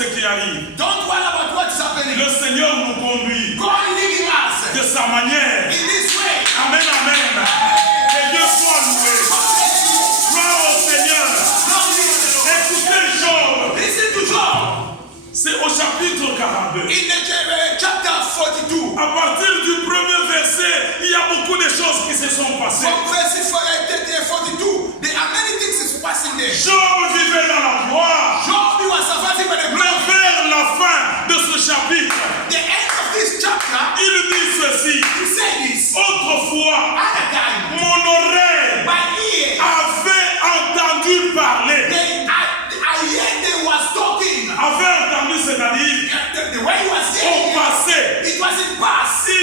ce qui arrive. Don't worry about what is happening. Le Seigneur nous conduit God leading us de sa manière. in this way. Amen, amen. Que Dieu soit loué. Gloire au Seigneur. Écoutez Job. Listen to Job. C'est au chapitre 42. In the chapter 42. À partir du premier verset, il y a beaucoup de choses qui se sont passées. From verse 42, there are many things is passing there. Job vivait dans la gloire. Job was surviving by the Mais glory. vers la fin de ce chapitre, The end of this chapter, il dit ceci. he said this. Autrefois, At a time, mon oreille my ear, avait entendu parler. I heard they was talking. Avait entendu, c'est-à-dire The way he was au saying, passé. it was in past. Il